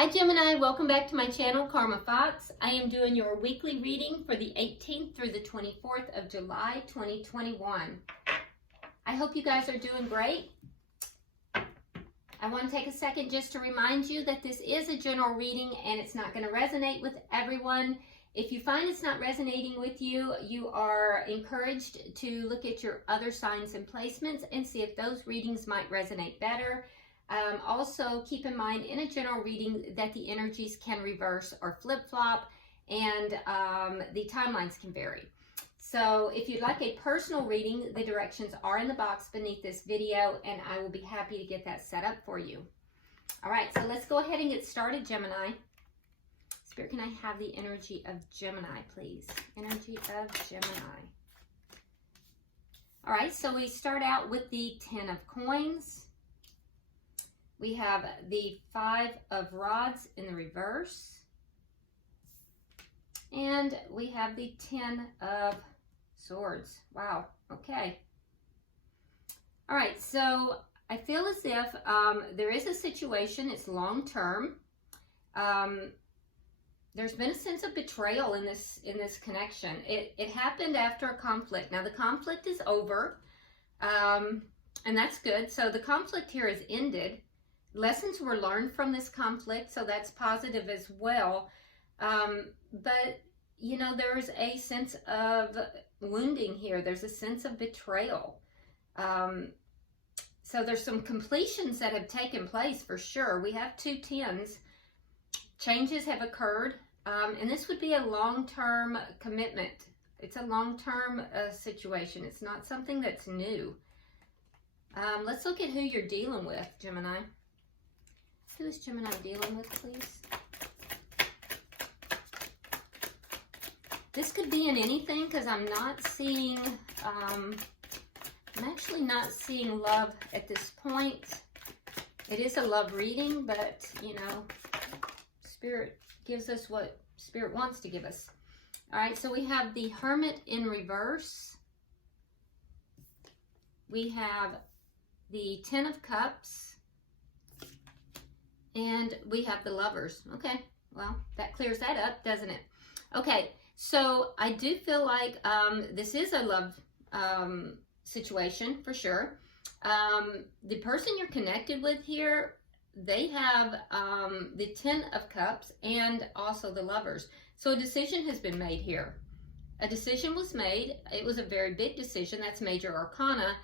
Hi Gemini, welcome back to my channel, Karma Fox. I am doing your weekly reading for the 18th through the 24th of July, 2021. I hope you guys are doing great. I want to take a second just to remind you that this is a general reading and it's not going to resonate with everyone. If you find it's not resonating with you, you are encouraged to look at your other signs and placements and see if those readings might resonate better. Also, keep in mind in a general reading that the energies can reverse or flip-flop, and the timelines can vary. So if you'd like a personal reading, the directions are in the box beneath this video, and I will be happy to get that set up for you. All right, so let's go ahead and get started, Gemini. Spirit, can I have the energy of Gemini, please? Energy of Gemini. All right, so we start out with the 10 of Coins. We have the 5 of Rods in the reverse. And we have the 10 of Swords. Wow, okay. All right, so I feel as if there is a situation, it's long-term. There's been a sense of betrayal in this connection. It happened after a conflict. Now the conflict is over, and that's good. So the conflict here is ended. Lessons were learned from this conflict, so that's positive as well. But, you know, there's a sense of wounding here. There's a sense of betrayal. So there's some completions that have taken place for sure. We have 2 10s. Changes have occurred, and this would be a long-term commitment. It's a long-term situation. It's not something that's new. Let's look at who you're dealing with, Gemini. Who is Gemini dealing with, please? This could be in anything because I'm not seeing, I'm actually not seeing love at this point. It is a love reading, but, you know, Spirit gives us what Spirit wants to give us. All right, so we have the Hermit in reverse. We have the 10 of Cups. And we have the Lovers. Okay, well, that clears that up, doesn't it? Okay, so I do feel like this is a love situation for sure. The person you're connected with here, they have the 10 of Cups and also the Lovers. So a decision has been made here. A decision was made. It was a very big decision. That's major arcana.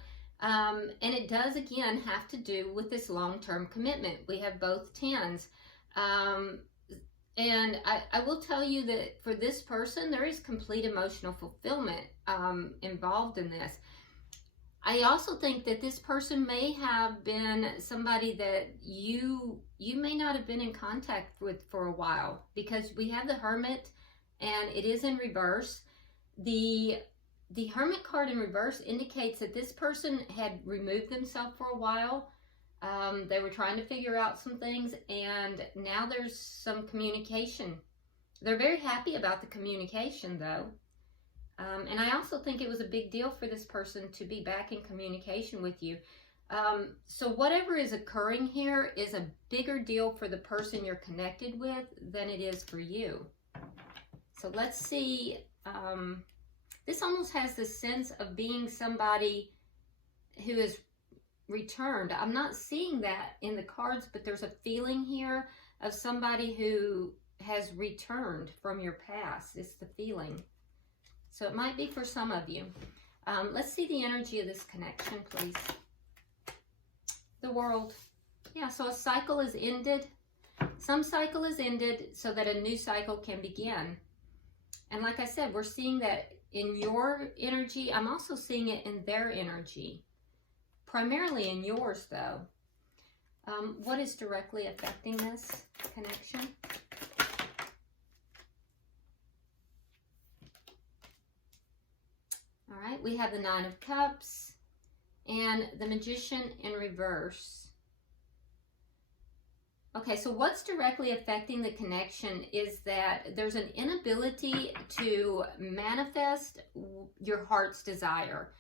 And it does, again, have to do with this long-term commitment. We have both 10s. And I will tell you that for this person, there is complete emotional fulfillment involved in this. I also think that this person may have been somebody that you may not have been in contact with for a while, because we have the Hermit and it is in reverse. The Hermit card in reverse indicates that this person had removed themselves for a while. They were trying to figure out some things, and now there's some communication. They're very happy about the communication, though. And I also think it was a big deal for this person to be back in communication with you. So whatever is occurring here is a bigger deal for the person you're connected with than it is for you. So let's see. This almost has the sense of being somebody who is returned. I'm not seeing that in the cards, but there's a feeling here of somebody who has returned from your past. It's the feeling. So it might be for some of you. Let's see the energy of this connection, please. The World. Yeah, so a cycle is ended. Some cycle is ended so that a new cycle can begin. And like I said, we're seeing that in your energy. I'm also seeing it in their energy. Primarily in yours, though. What is directly affecting this connection? All right, we have the 9 of Cups and the Magician in reverse. Okay, so what's directly affecting the connection is that there's an inability to manifest your heart's desire.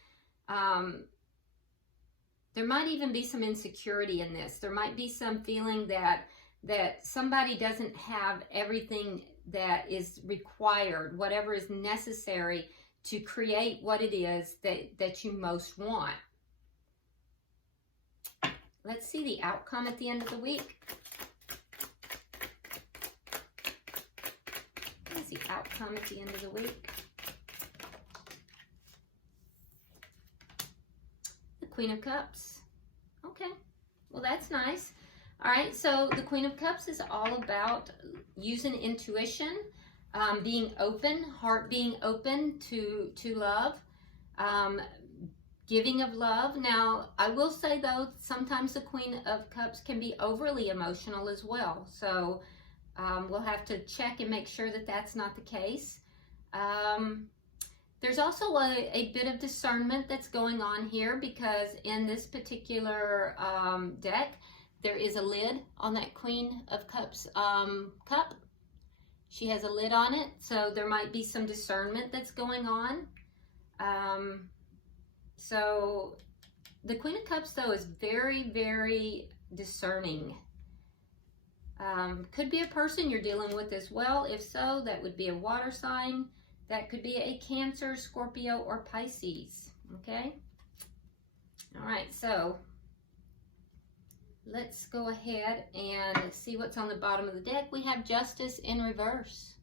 There might even be some insecurity in this. There might be some feeling that that somebody doesn't have everything that is required, whatever is necessary to create what it is that you most want. Let's see the outcome at the end of the week. What is the outcome at the end of the week? The Queen of Cups. Okay, well, that's nice. All right, so the Queen of Cups is all about using intuition, being open, heart being open to love, giving of love. Now, I will say, though, sometimes the Queen of Cups can be overly emotional as well. So we'll have to check and make sure that that's not the case. There's also a bit of discernment that's going on here, because in this particular deck, there is a lid on that Queen of Cups cup. She has a lid on it, so there might be some discernment that's going on. So the Queen of Cups, though, is very, very discerning. Could be a person you're dealing with as well. If so, that would be a water sign. That could be a Cancer, Scorpio, or Pisces. Okay? All right, so let's go ahead and see what's on the bottom of the deck. We have Justice in reverse.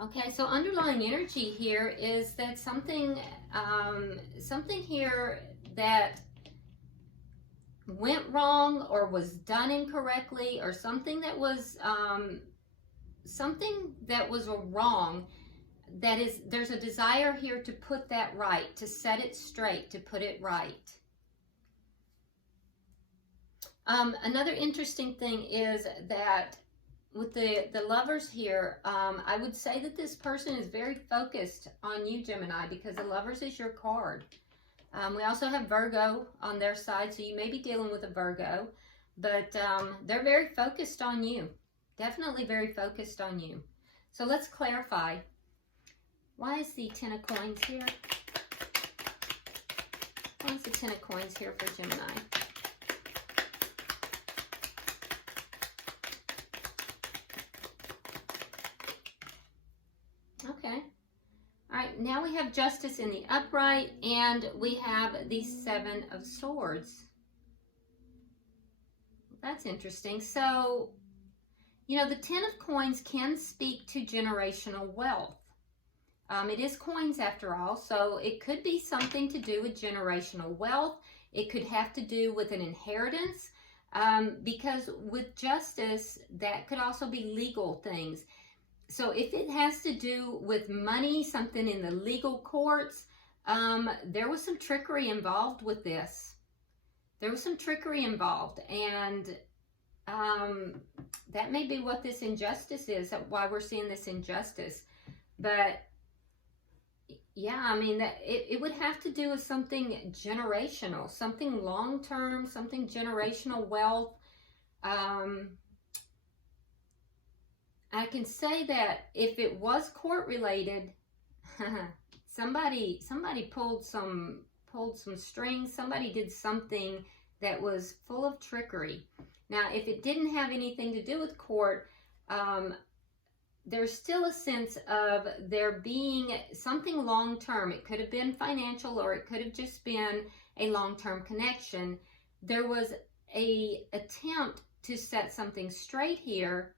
Okay, so underlying energy here is that something here that went wrong or was done incorrectly, or something that was wrong. There's a desire here to put that right, to set it straight, to put it right. Another interesting thing is that with the Lovers here, I would say that this person is very focused on you, Gemini, because the Lovers is your card. We also have Virgo on their side, so you may be dealing with a Virgo, but they're very focused on you. Definitely very focused on you. So let's clarify. Why is the Ten of Coins here? Why is the Ten of Coins here for Gemini? Okay. All right, now we have Justice in the upright, and we have the Seven of Swords. That's interesting. So, you know, the Ten of Coins can speak to generational wealth. It is coins after all, so it could be something to do with generational wealth. It could have to do with an inheritance, because with Justice, that could also be legal things. So if it has to do with money, something in the legal courts, there was some trickery involved with this. There was some trickery involved, and that may be what this injustice is, why we're seeing this injustice. But yeah, I mean, that it would have to do with something generational, something long-term, something generational wealth. I can say that if it was court-related, somebody pulled some strings. Somebody did something that was full of trickery. Now, if it didn't have anything to do with court, there's still a sense of there being something long-term. It could have been financial, or it could have just been a long-term connection. There was an attempt to set something straight here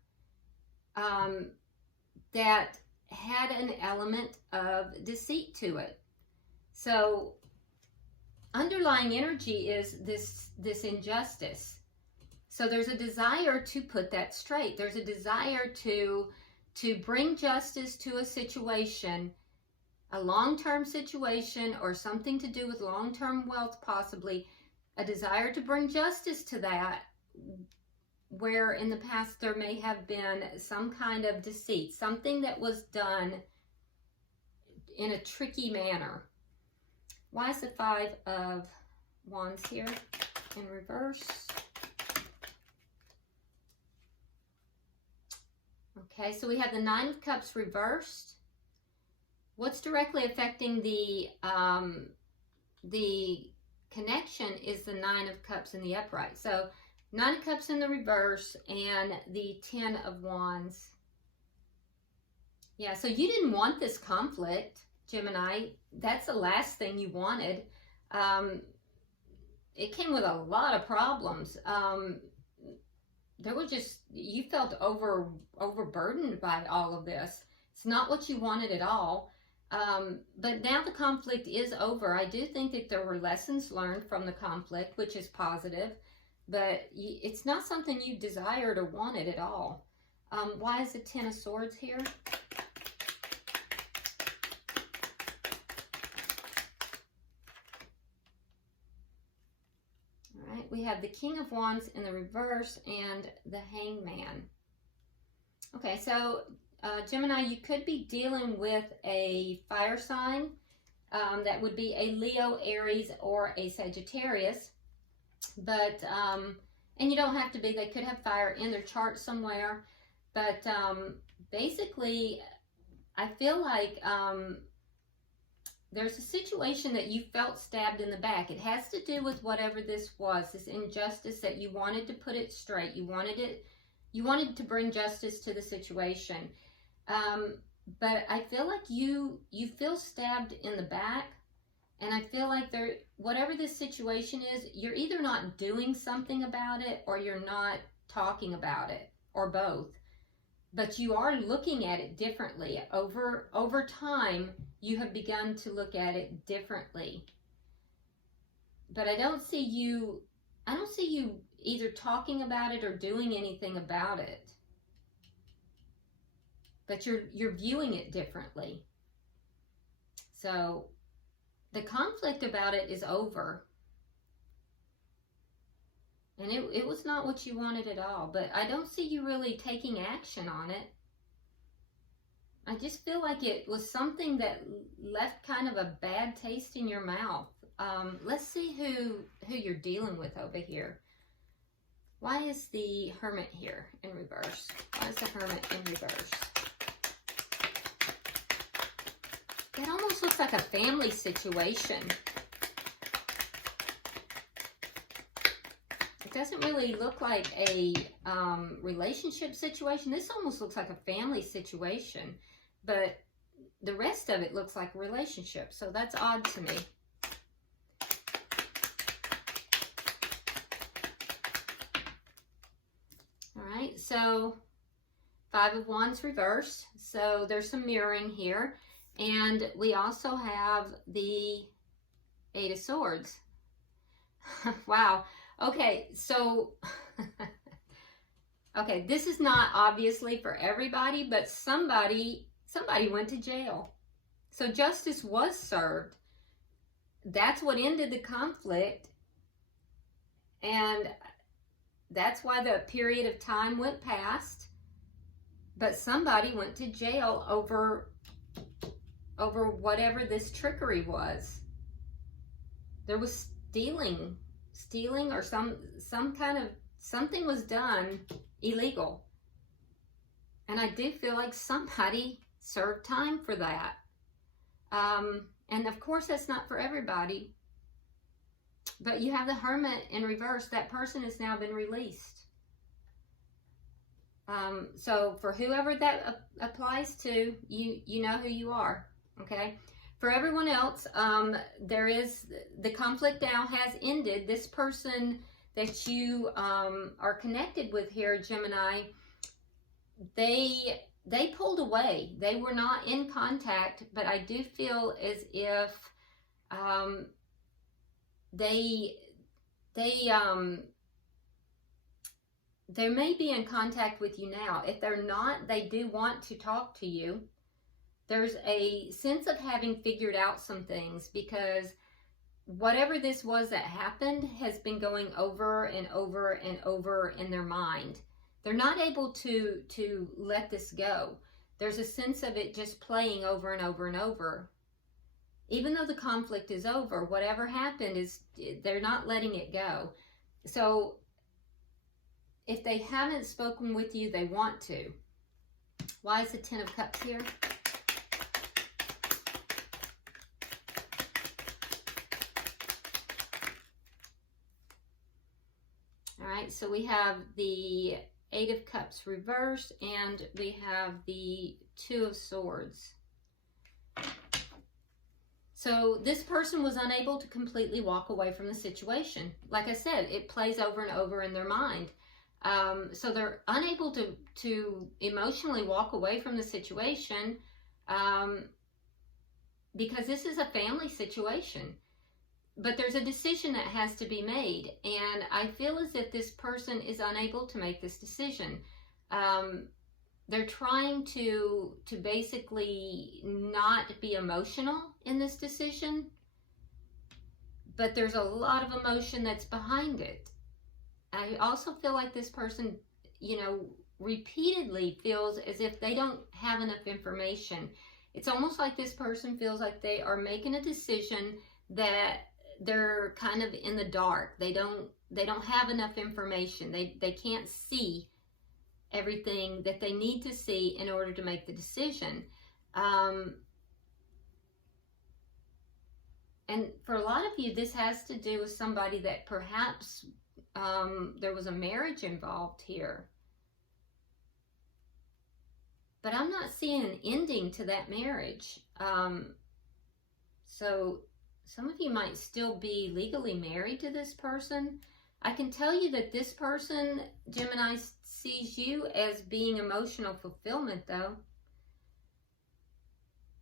that had an element of deceit to it. So underlying energy is this injustice. So there's a desire to put that straight. There's a desire to bring justice to a situation, a long-term situation, or something to do with long-term wealth, possibly. A desire to bring justice to that, where in the past there may have been some kind of deceit, something that was done in a tricky manner. Why is the Five of Wands here in reverse? Okay, so we have the Nine of Cups reversed. What's directly affecting the connection is the Nine of Cups in the upright. So Nine of Cups in the reverse, and the Ten of Wands. Yeah, so you didn't want this conflict, Gemini. That's the last thing you wanted. It came with a lot of problems. There were just, you felt overburdened by all of this. It's not what you wanted at all. But now the conflict is over. I do think that there were lessons learned from the conflict, which is positive, but it's not something you desired or wanted at all. Why is the Ten of Swords here? All right, we have the King of Wands in the reverse and the Hangman. Okay, so Gemini, you could be dealing with a fire sign. That would be a Leo, Aries, or a Sagittarius. But, and you don't have to be, they could have fire in their chart somewhere. But basically, I feel like there's a situation that you felt stabbed in the back. It has to do with whatever this was, this injustice that you wanted to put it straight. You wanted to bring justice to the situation. But I feel like you feel stabbed in the back, and I feel like whatever this situation is, you're either not doing something about it or you're not talking about it, or both. But you are looking at it differently. Over time, you have begun to look at it differently. But I don't see you either talking about it or doing anything about it. But you're viewing it differently. So the conflict about it is over. And it was not what you wanted at all. But I don't see you really taking action on it. I just feel like it was something that left kind of a bad taste in your mouth. Let's see who you're dealing with over here. Why is the Hermit here in reverse? Why is the Hermit in reverse? That almost looks like a family situation. It doesn't really look like a relationship situation. This almost looks like a family situation, but the rest of it looks like a relationship. So that's odd to me. All right, so Five of Wands reversed. So there's some mirroring here. And we also have the Eight of Swords. Wow. Okay, so, okay, this is not obviously for everybody, but somebody went to jail. So justice was served. That's what ended the conflict. And that's why the period of time went past. But somebody went to jail over whatever this trickery was. There was stealing or some kind of, something was done illegal. And I do feel like somebody served time for that. And of course that's not for everybody. But you have the Hermit in reverse. That person has now been released. So for whoever that applies to, you know who you are. Okay, for everyone else, there is, the conflict now has ended. This person that you are connected with here, Gemini, they pulled away. They were not in contact, but I do feel as if they may be in contact with you now. If they're not, they do want to talk to you. There's a sense of having figured out some things, because whatever this was that happened has been going over and over and over in their mind. They're not able to let this go. There's a sense of it just playing over and over and over. Even though the conflict is over, whatever happened is, they're not letting it go. So if they haven't spoken with you, they want to. Why is the Ten of Cups here? right, so we have the Eight of Cups reversed, and we have the Two of Swords. So this person was unable to completely walk away from the situation. Like I said, it plays over and over in their mind. So they're unable to emotionally walk away from the situation because this is a family situation. But there's a decision that has to be made. And I feel as if this person is unable to make this decision. They're trying to basically not be emotional in this decision, but there's a lot of emotion that's behind it. I also feel like this person, you know, repeatedly feels as if they don't have enough information. It's almost like this person feels like they are making a decision that they're kind of in the dark. They don't have enough information. They can't see everything that they need to see in order to make the decision. And for a lot of you, this has to do with somebody that perhaps there was a marriage involved here. But I'm not seeing an ending to that marriage. So some of you might still be legally married to this person. I can tell you that this person, Gemini, sees you as being emotional fulfillment, though.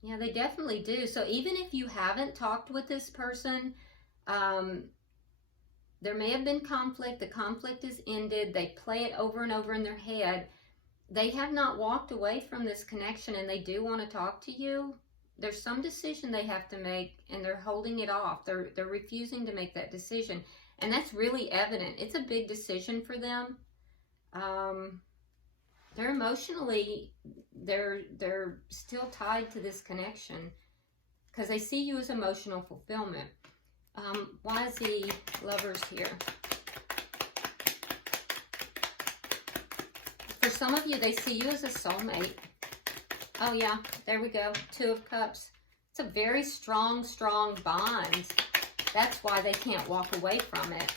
Yeah, they definitely do. So even if you haven't talked with this person, there may have been conflict. The conflict is ended. They play it over and over in their head. They have not walked away from this connection, and they do want to talk to you. There's some decision they have to make, and they're holding it off. They're refusing to make that decision. And that's really evident. It's a big decision for them. They're emotionally, they're still tied to this connection because they see you as emotional fulfillment. Why is the Lovers here? For some of you, they see you as a soulmate. Oh yeah, there we go. Two of Cups. It's a very strong, strong bond. That's why they can't walk away from it.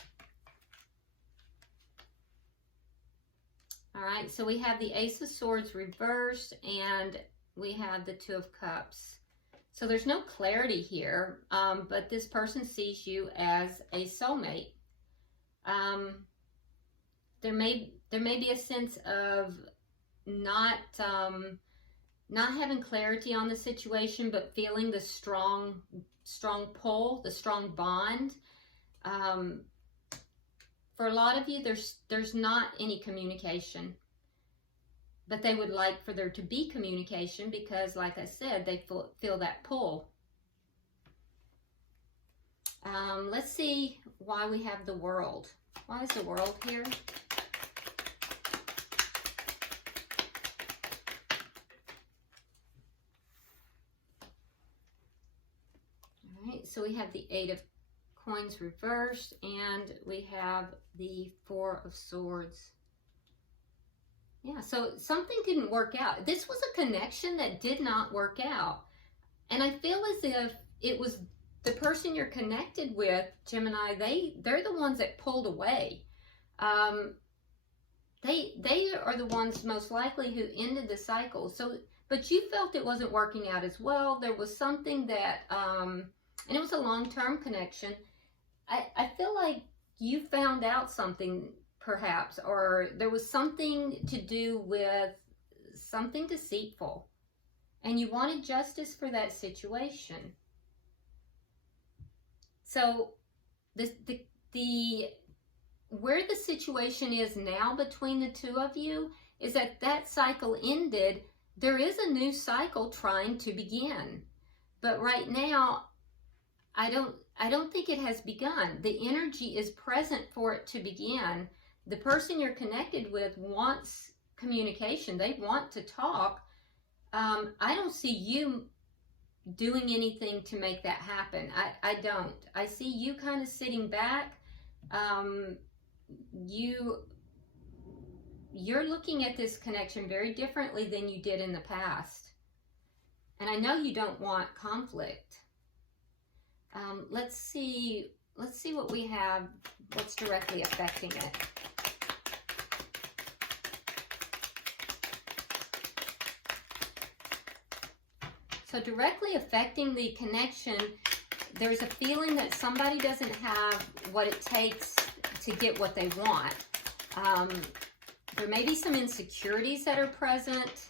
All right, so we have the Ace of Swords reversed, and we have the Two of Cups. So there's no clarity here, but this person sees you as a soulmate. There may be a sense of not having clarity on the situation, but feeling the strong pull, the strong bond. For a lot of you, there's not any communication, but they would like for there to be communication because, like I said, they feel that pull. Let's see why we have the World. Why is the World here? All right, so we have the Eight of Coins reversed, and we have the Four of Swords. Yeah, so something didn't work out. This was a connection that did not work out. And I feel as if it was the person you're connected with, Gemini, they're the ones that pulled away. They are the ones most likely who ended the cycle. So, but you felt it wasn't working out as well. There was something that, and it was a long-term connection. I feel like you found out something, perhaps, or there was something to do with something deceitful, and you wanted justice for that situation. So where the situation is now between the two of you is that cycle ended. There is a new cycle trying to begin, but right now I don't think it has begun. The energy is present for it to begin. The person you're connected with wants communication. They want to talk. I don't see you doing anything to make that happen. I don't. I see you kind of sitting back. You're looking at this connection very differently than you did in the past. And I know you don't want conflict. Let's see what we have, what's directly affecting it. So directly affecting the connection, there's a feeling that somebody doesn't have what it takes to get what they want. There may be some insecurities that are present.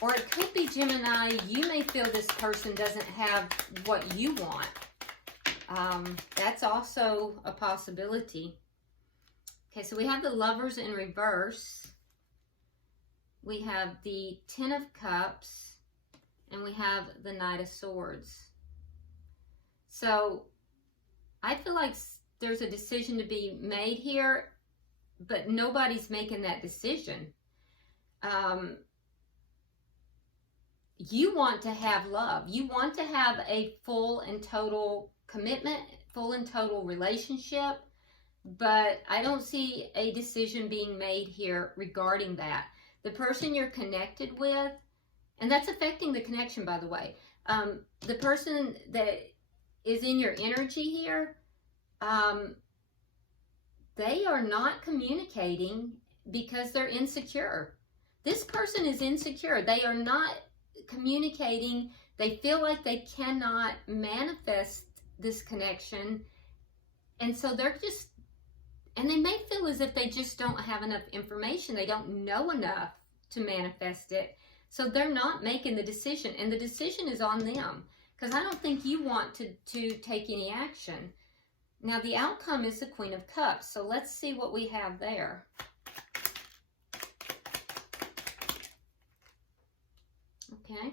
Or it could be, Gemini, you may feel this person doesn't have what you want. That's also a possibility. Okay, so we have the Lovers in reverse. We have the Ten of Cups. And we have the Knight of Swords. So I feel like there's a decision to be made here, but nobody's making that decision. You want to have love. You want to have a full and total commitment, full and total relationship, but I don't see a decision being made here regarding that. The person you're connected with, and that's affecting the connection, by the way. The person that is in your energy here, they are not communicating because they're insecure. This person is insecure. They are not communicating. They feel like they cannot manifest this connection. And so they're just, and they may feel as if they just don't have enough information. They don't know enough to manifest it. So they're not making the decision, and the decision is on them, because I don't think you want to take any action. Now, the outcome is the Queen of Cups, so let's see what we have there. Okay,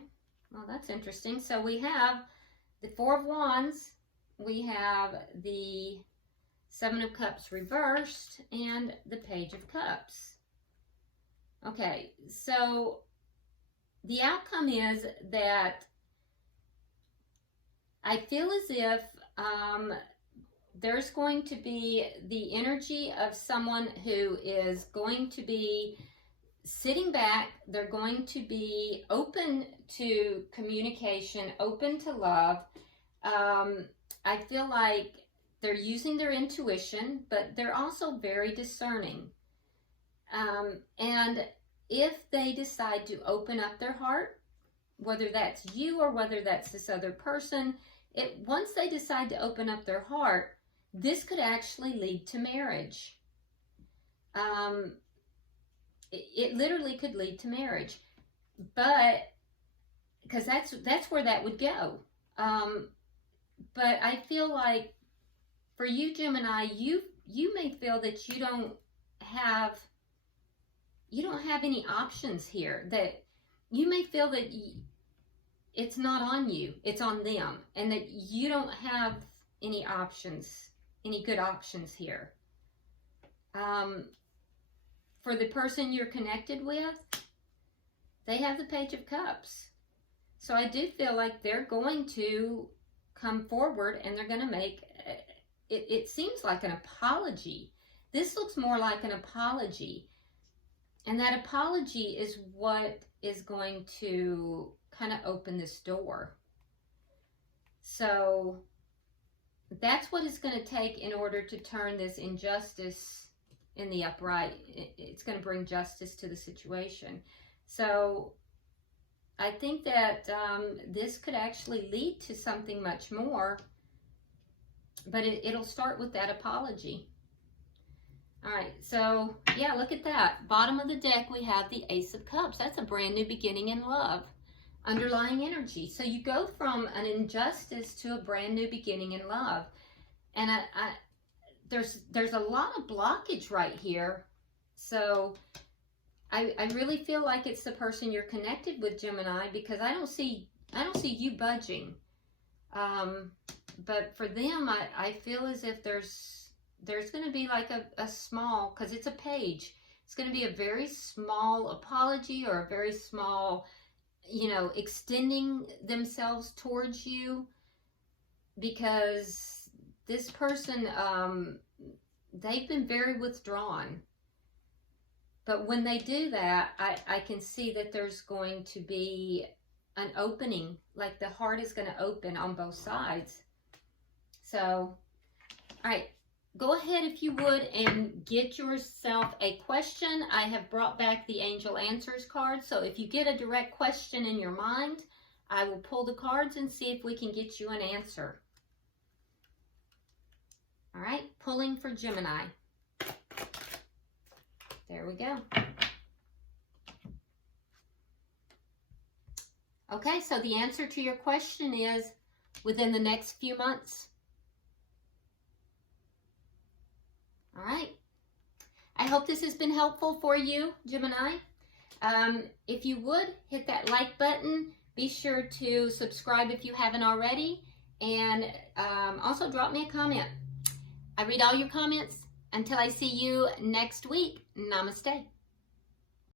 well, that's interesting. So we have the Four of Wands, we have the Seven of Cups reversed, and the Page of Cups. Okay, so the outcome is that I feel as if there's going to be the energy of someone who is going to be sitting back. They're going to be open to communication, open to love. I feel like they're using their intuition, but they're also very discerning. And if they decide to open up their heart, whether that's you or whether that's this other person, once they decide to open up their heart, this could actually lead to marriage. It literally could lead to marriage, but because that's where that would go. But I feel like for you, Gemini, you may feel that you don't have any options here, that you may feel that it's not on you, it's on them, and that you don't have any options, any good options here. For the person you're connected with, they have the Page of Cups. So I do feel like they're going to come forward and they're going to make, it seems like an apology. This looks more like an apology. And that apology is what is going to kind of open this door. So that's what it's going to take in order to turn this injustice in the upright. It's going to bring justice to the situation. So I think that this could actually lead to something much more, but it'll start with that apology. All right, so yeah, look at that. Bottom of the deck, we have the Ace of Cups. That's a brand new beginning in love, underlying energy. So you go from an injustice to a brand new beginning in love. And there's a lot of blockage right here. So I really feel like it's the person you're connected with, Gemini, because I don't see you budging. But for them, I feel as if there's going to be like a small, because it's a page, it's going to be a very small apology or a very small, extending themselves towards you, because this person, they've been very withdrawn. But when they do that, I can see that there's going to be an opening, like the heart is going to open on both sides. So, all right. go ahead, if you would, and get yourself a question. I have brought back the Angel Answers card, so if you get a direct question in your mind, I will pull the cards and see if we can get you an answer. All right, pulling for Gemini. There we go. Okay, so the answer to your question is within the next few months. All right. I hope this has been helpful for you, Gemini. If you would, hit that like button. Be sure to subscribe if you haven't already. And also drop me a comment. I read all your comments. Until I see you next week, namaste.